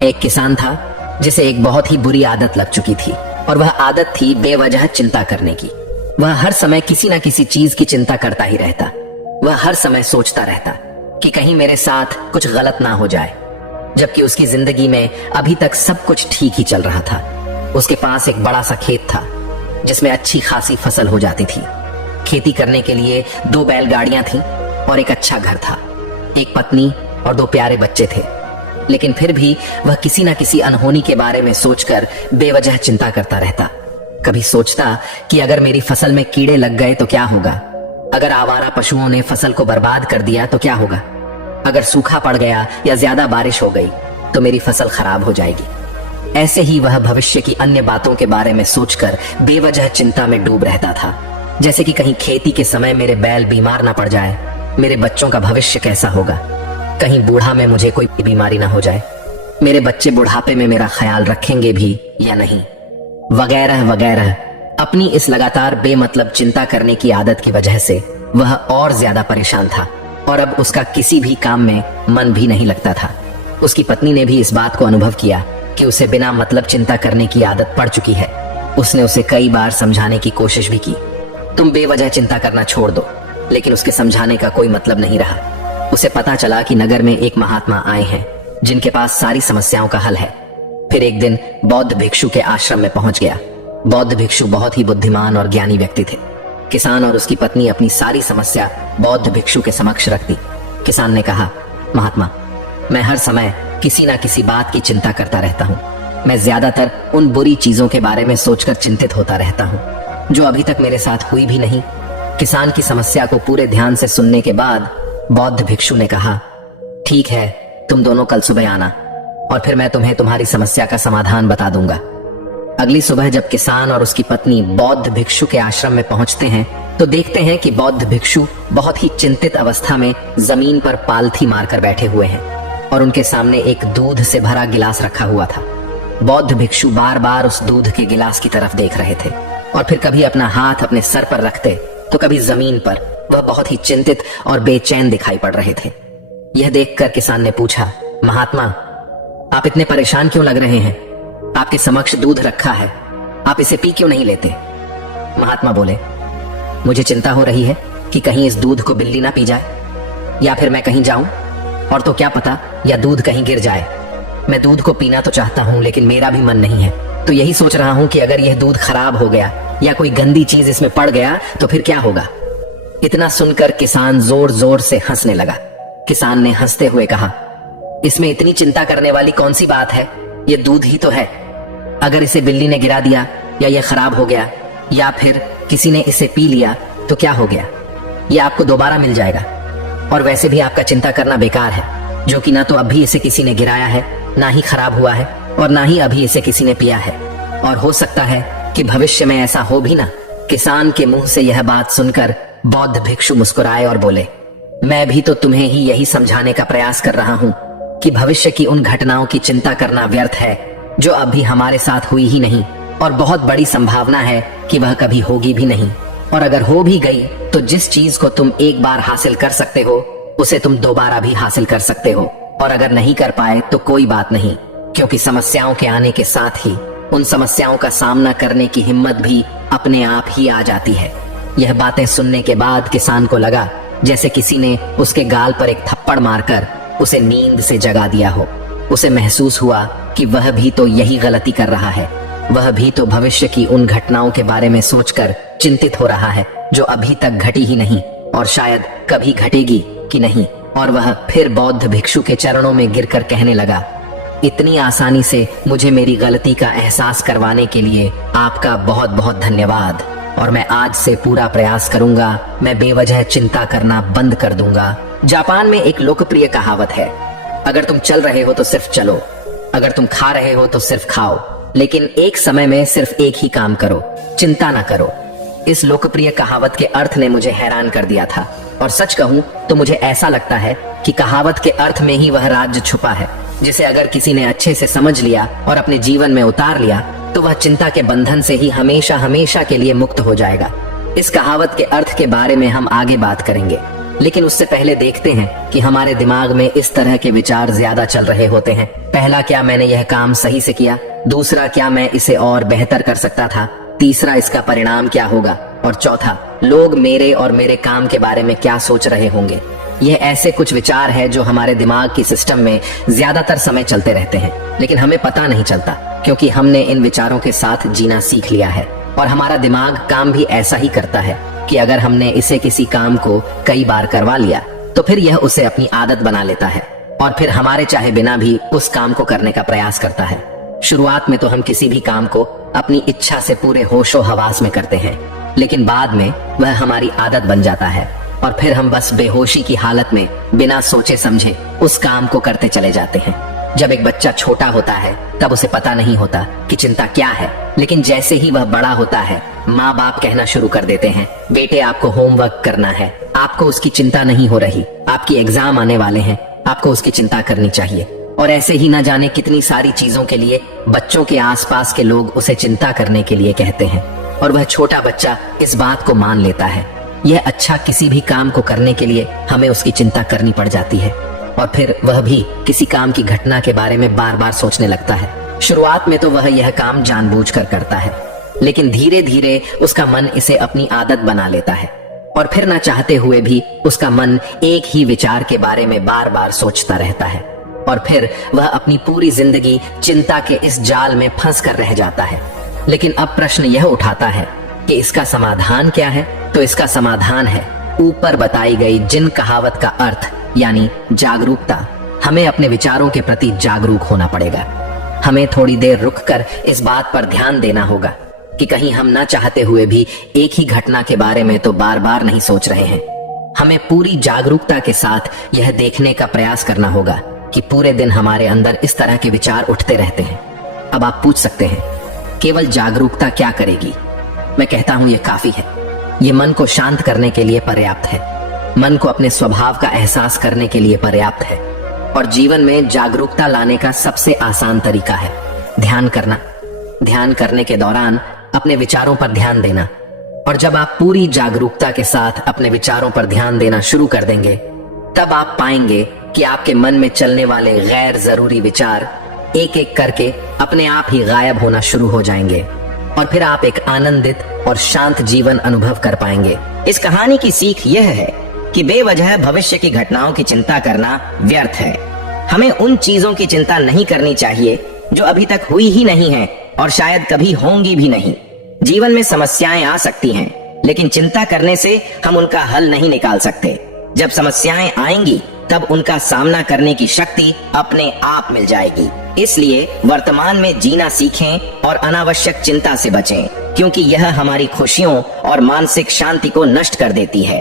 एक किसान था जिसे एक बहुत ही बुरी आदत लग चुकी थी और वह आदत थी बेवजह चिंता करने की। वह हर समय किसी न किसी चीज की चिंता करता ही रहता। वह हर समय सोचता रहता कि कहीं मेरे साथ कुछ गलत ना हो जाए, जबकि उसकी जिंदगी में अभी तक सब कुछ ठीक ही चल रहा था। उसके पास एक बड़ा सा खेत था जिसमें अच्छी खासी फसल हो जाती थी। खेती करने के लिए 2 बैलगाड़ियां थीं और एक अच्छा घर था। एक पत्नी और 2 प्यारे बच्चे थे, लेकिन फिर भी वह किसी न किसी अनहोनी के बारे में सोचकर बेवजह चिंता करता रहता। कभी सोचता कि अगर मेरी फसल में कीड़े लग गए तो क्या होगा, अगर आवारा पशुओं ने फसल को बर्बाद कर दिया तो क्या होगा, अगर सूखा पड़ गया या ज्यादा बारिश हो गई तो मेरी फसल खराब हो जाएगी। ऐसे ही वह भविष्य की अन्य बातों के बारे में सोचकर बेवजह चिंता में डूब रहता था, जैसे कि कहीं खेती के समय मेरे बैल बीमार ना पड़ जाए, मेरे बच्चों का भविष्य कैसा होगा, कहीं बूढ़ा में मुझे कोई बीमारी ना हो जाए, मेरे बच्चे बुढ़ापे में मेरा ख्याल रखेंगे भी या नहीं, वगैरह वगैरह। अपनी इस लगातार बेमतलब चिंता करने की आदत की वजह से वह और ज्यादा परेशान था और अब उसका किसी भी काम में मन भी नहीं लगता था। उसकी पत्नी ने भी इस बात को अनुभव किया कि उसे बिना मतलब चिंता करने की आदत पड़ चुकी है। उसने उसे कई बार समझाने की कोशिश भी की, तुम बेवजह चिंता करना छोड़ दो, लेकिन उसके समझाने का कोई मतलब नहीं रहा। उसे पता चला कि नगर में एक महात्मा आए हैं जिनके पास सारी समस्याओं का हल है। फिर एक दिन बौद्ध भिक्षु के आश्रम में पहुंच गया। बौद्ध भिक्षु बहुत ही बुद्धिमान और ज्ञानी व्यक्ति थे। किसान और उसकी पत्नी अपनी सारी समस्या बौद्ध भिक्षु के समक्ष रख दी। किसान ने कहा, महात्मा, मैं हर समय किसी ना किसी बात की चिंता करता रहता हूँ। मैं ज्यादातर उन बुरी चीजों के बारे में सोचकर चिंतित होता रहता हूँ जो अभी तक मेरे साथ हुई भी नहीं। किसान की समस्या को पूरे ध्यान से सुनने के बाद बौद्ध भिक्षु ने कहा, ठीक है, तुम दोनों कल सुबह आना और फिर मैं तुम्हें तुम्हारी समस्या का समाधान बता दूंगा। अगली सुबह जब किसान और उसकी पत्नी बौद्ध भिक्षु के आश्रम में पहुंचते हैं तो देखते हैं कि बौद्ध भिक्षु बहुत ही चिंतित अवस्था में जमीन पर पालथी मारकर बैठे हुए हैं और उनके सामने एक दूध से भरा गिलास रखा हुआ था। बौद्ध भिक्षु बार बार उस दूध के गिलास की तरफ देख रहे थे और फिर कभी अपना हाथ अपने सर पर रखते तो कभी जमीन पर। वह बहुत ही चिंतित और बेचैन दिखाई पड़ रहे थे। यह देखकर किसान ने पूछा, महात्मा, आप इतने परेशान क्यों लग रहे हैं? आपके समक्ष दूध रखा है, आप इसे पी क्यों नहीं लेते? महात्मा बोले, मुझे चिंता हो रही है कि कहीं इस दूध को बिल्ली ना पी जाए या फिर मैं कहीं जाऊं और तो क्या पता या दूध कहीं गिर जाए। मैं दूध को पीना तो चाहता हूं लेकिन मेरा भी मन नहीं है, तो यही सोच रहा हूं कि अगर यह दूध खराब हो गया या कोई गंदी चीज इसमें पड़ गया तो फिर क्या होगा। इतना सुनकर किसान जोर जोर से हंसने लगा। किसान ने हंसते हुए कहा, इसमें इतनी चिंता करने वाली कौन सी बात है, ये दूध ही तो है। अगर इसे बिल्ली ने गिरा दिया या यह खराब हो गया या फिर किसी ने इसे पी लिया तो क्या हो गया, यह आपको दोबारा मिल जाएगा। और वैसे भी आपका चिंता करना बेकार है, जो कि ना तो अभी इसे किसी ने गिराया है, ना ही खराब हुआ है और ना ही अभी इसे किसी ने पिया है, और हो सकता है कि भविष्य में ऐसा हो भी ना। किसान के मुंह से यह बात सुनकर बौद्ध भिक्षु मुस्कुराए और बोले, मैं भी तो तुम्हें ही यही समझाने का प्रयास कर रहा हूं कि भविष्य की उन घटनाओं की चिंता करना व्यर्थ है जो अभी हमारे साथ हुई ही नहीं और बहुत बड़ी संभावना है कि वह कभी होगी भी नहीं। और अगर हो भी गई तो जिस चीज को तुम एक बार हासिल कर सकते हो उसे तुम दोबारा भी हासिल कर सकते हो, और अगर नहीं कर पाए तो कोई बात नहीं, क्योंकि समस्याओं के आने के साथ ही उन समस्याओं का सामना करने की हिम्मत भी अपने आप ही आ जाती है। यह बातें सुनने के बाद किसान को लगा जैसे किसी ने उसके गाल पर एक थप्पड़ मारकर उसे नींद से जगा दिया हो। उसे महसूस हुआ कि वह भी तो यही गलती कर रहा है। वह भी तो भविष्य की उन घटनाओं के बारे में सोचकर चिंतित हो रहा है जो अभी तक घटी ही नहीं और शायद कभी घटेगी कि नहीं। और वह फिर बौद्ध भिक्षु के चरणों में गिरकर कहने लगा, इतनी आसानी से मुझे मेरी गलती का एहसास करवाने के लिए आपका बहुत बहुत धन्यवाद, और मैं आज से पूरा प्रयास करूंगा, मैं बेवजह चिंता करना बंद कर दूंगा। जापान में एक लोकप्रिय कहावत है, अगर तुम चल रहे हो तो सिर्फ चलो, अगर तुम खा रहे हो तो सिर्फ खाओ, लेकिन एक समय में सिर्फ एक ही काम करो, चिंता ना करो। इस लोकप्रिय कहावत के अर्थ ने मुझे हैरान कर दिया था, और सच कहूं तो मुझे ऐसा लगता है कि कहावत के अर्थ में ही वह राज छुपा है, जिसे अगर किसी ने अच्छे से समझ लिया और अपने जीवन में उतार लिया तो वह चिंता के बंधन से ही हमेशा हमेशा के लिए मुक्त हो जाएगा। इस कहावत के अर्थ के बारे में हम आगे बात करेंगे, लेकिन उससे पहले देखते हैं कि हमारे दिमाग में इस तरह के विचार ज्यादा चल रहे होते हैं। पहला, क्या मैंने यह काम सही से किया? दूसरा, क्या मैं इसे और बेहतर कर सकता था? तीसरा, इसका परिणाम क्या होगा? और चौथा, लोग मेरे और मेरे काम के बारे में क्या सोच रहे होंगे? यह ऐसे कुछ विचार है जो हमारे दिमाग की सिस्टम में ज्यादातर समय चलते रहते हैं, लेकिन हमें पता नहीं चलता क्योंकि हमने इन विचारों के साथ जीना सीख लिया है। और हमारा दिमाग काम भी ऐसा ही करता है कि अगर हमने इसे किसी काम को कई बार करवा लिया तो फिर यह उसे अपनी आदत बना लेता है और फिर हमारे चाहे बिना भी उस काम को करने का प्रयास करता है। शुरुआत में तो हम किसी भी काम को अपनी इच्छा से पूरे होशो हवास में करते हैं, लेकिन बाद में वह हमारी आदत बन जाता है और फिर हम बस बेहोशी की हालत में बिना सोचे समझे उस काम को करते चले जाते हैं। जब एक बच्चा छोटा होता है तब उसे पता नहीं होता कि चिंता क्या है, लेकिन जैसे ही वह बड़ा होता है माँ बाप कहना शुरू कर देते हैं, बेटे आपको होमवर्क करना है, आपको उसकी चिंता नहीं हो रही, आपकी एग्जाम आने वाले हैं, आपको उसकी चिंता करनी चाहिए। और ऐसे ही ना जाने कितनी सारी चीजों के लिए बच्चों के आसपास के लोग उसे चिंता करने के लिए कहते हैं और वह छोटा बच्चा इस बात को मान लेता है। यह अच्छा, किसी भी काम को करने के लिए हमें उसकी चिंता करनी पड़ जाती है और फिर वह भी किसी काम की घटना के बारे में बार बार सोचने लगता है। शुरुआत में तो वह यह काम जानबूझकर करता है, लेकिन धीरे धीरे उसका मन इसे अपनी आदत बना लेता है और फिर ना चाहते हुए भी उसका मन एक ही विचार के बारे में बार बार सोचता रहता है और फिर वह अपनी पूरी जिंदगी चिंता के इस जाल में फंस कर रह जाता है। लेकिन अब प्रश्न यह उठाता है कि इसका समाधान क्या है? तो इसका समाधान है ऊपर बताई गई जिन कहावत का अर्थ, यानी जागरूकता। हमें अपने विचारों के प्रति जागरूक होना पड़ेगा। हमें थोड़ी देर रुककर इस बात पर ध्यान देना होगा कि कहीं हम ना चाहते हुए भी एक ही घटना के बारे में तो बार बार नहीं सोच रहे हैं। हमें पूरी जागरूकता के साथ यह देखने का प्रयास करना होगा कि पूरे दिन हमारे अंदर इस तरह के विचार उठते रहते हैं। अब आप पूछ सकते हैं, केवल जागरूकता क्या करेगी? मैं कहता हूं यह काफी है। यह मन को शांत करने के लिए पर्याप्त है, मन को अपने स्वभाव का एहसास करने के लिए पर्याप्त है और जीवन में जागरूकता लाने का सबसे आसान तरीका है ध्यान करना। ध्यान करने के दौरान अपने विचारों पर ध्यान देना, और जब आप पूरी जागरूकता के साथ अपने विचारों पर ध्यान देना शुरू कर देंगे तब आप पाएंगे कि आपके मन में चलने वाले गैर जरूरी विचार एक एक करके अपने आप ही गायब होना शुरू हो जाएंगे और फिर आप एक आनंदित और शांत जीवन अनुभव कर पाएंगे। इस कहानी की सीख यह है कि बेवजह भविष्य की घटनाओं की चिंता करना व्यर्थ है। हमें उन चीजों की चिंता नहीं करनी चाहिए जो अभी तक हुई ही नहीं है और शायद कभी होंगी भी नहीं। जीवन में समस्याएं आ सकती हैं, लेकिन चिंता करने से हम उनका हल नहीं निकाल सकते। जब समस्याएं आएंगी तब उनका सामना करने की शक्ति अपने आप मिल जाएगी। इसलिए वर्तमान में जीना सीखें और अनावश्यक चिंता से बचें, क्योंकि यह हमारी खुशियों और मानसिक शांति को नष्ट कर देती है।